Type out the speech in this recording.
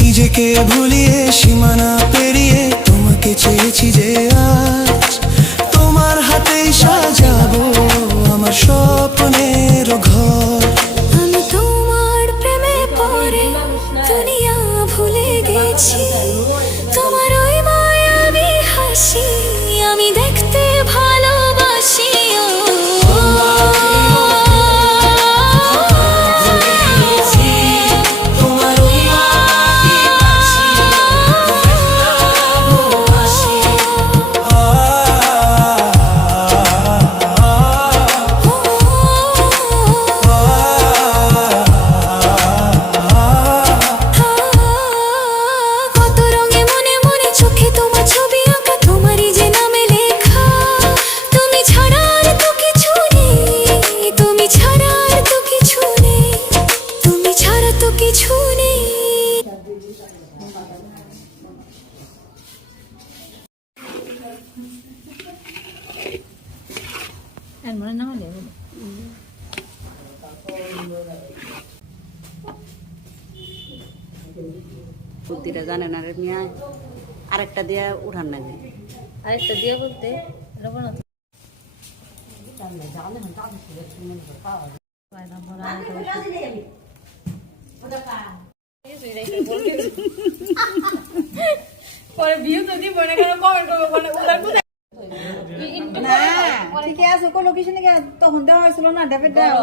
নিজেকে ভুলিয়ে সীমানা পেরিয়ে তোমাকে চেয়েছি যে আজ তোমার হাতেই সাজাবো আমার স্বপ্নের ঘর। আমি তোমার প্রেমে পড়ে দুনিয়া ভুলে গেছি, তোমার ওই মায়াবী হাসি আমি দেখতে ভালোবাসি। বুদ্ধিটা জানে না রে মিয়া, আরেকটা দিয়ে উঠান না যে আরেকটা দিয়ে বলতে পরে ভিউ তো দিব না, কেন কমেন্ট করবো না। ঠিকই আছে, কোনো কিছু নাকি তখন দেওয়া হয়েছিল না ডেবিট দেওয়া